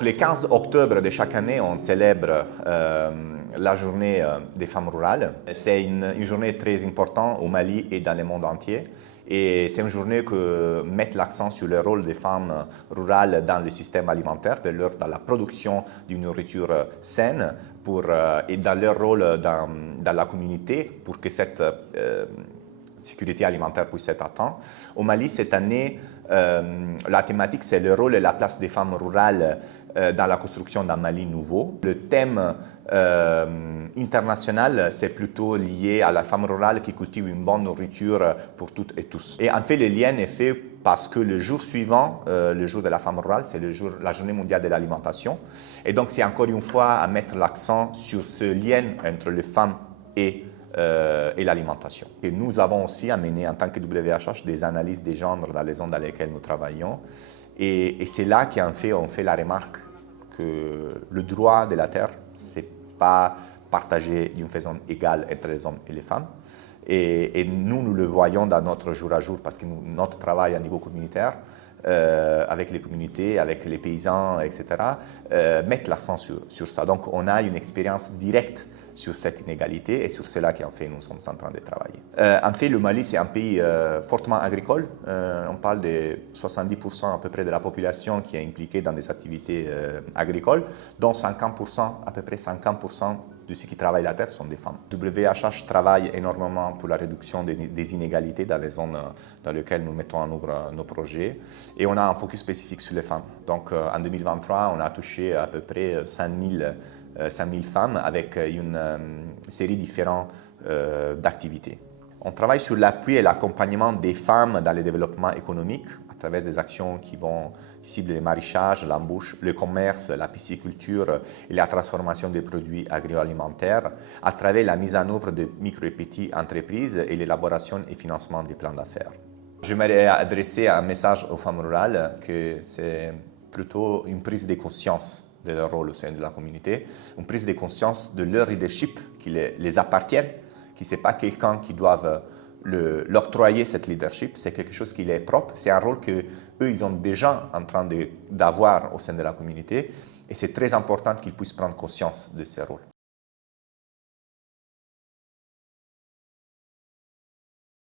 Le 15 octobre de chaque année, on célèbre la journée des femmes rurales. C'est une journée très importante au Mali et dans le monde entier. Et c'est une journée qui met l'accent sur le rôle des femmes rurales dans le système alimentaire, dans la production d'une nourriture saine et dans leur rôle dans la communauté pour que cette sécurité alimentaire puisse être atteinte. Au Mali, cette année, la thématique, c'est le rôle et la place des femmes rurales dans la construction d'un Mali nouveau. Le thème international, c'est plutôt lié à la femme rurale qui cultive une bonne nourriture pour toutes et tous. Et en fait, le lien est fait parce que le jour suivant, le jour de la femme rurale, c'est la journée mondiale de l'alimentation. Et donc, c'est encore une fois à mettre l'accent sur ce lien entre les femmes et l'alimentation. Et nous avons aussi amené en tant que WHH des analyses des genres dans les zones dans lesquelles nous travaillons. Et c'est là qu'en fait, on fait la remarque que le droit de la terre, ce n'est pas partagé d'une façon égale entre les hommes et les femmes. Et nous le voyons dans notre jour à jour parce que notre travail à niveau communautaire, avec les communautés, avec les paysans, etc., met l'accent sur ça. Donc, on a une expérience directe sur cette inégalité et sur cela qu'en fait nous sommes en train de travailler. En fait, le Mali, c'est un pays fortement agricole. On parle de 70% à peu près de la population qui est impliquée dans des activités agricoles, dont 50%, à peu près 50% de ceux qui travaillent la terre sont des femmes. WHH travaille énormément pour la réduction des inégalités dans les zones dans lesquelles nous mettons en œuvre nos projets. Et on a un focus spécifique sur les femmes. Donc en 2023, on a touché à peu près 5000 femmes avec une série différente d'activités. On travaille sur l'appui et l'accompagnement des femmes dans le développement économique à travers des actions qui vont cibler le maraîchage, l'embauche, le commerce, la pisciculture et la transformation des produits agroalimentaires à travers la mise en œuvre de micro et petites entreprises et l'élaboration et financement des plans d'affaires. J'aimerais adresser un message aux femmes rurales que c'est plutôt une prise de conscience de leur rôle au sein de la communauté, une prise de conscience de leur leadership qui les appartient, qui n'est pas quelqu'un qui doit l'octroyer cette leadership, c'est quelque chose qui est propre, c'est un rôle qu'eux, ils ont déjà en train d'avoir au sein de la communauté et c'est très important qu'ils puissent prendre conscience de ce rôle.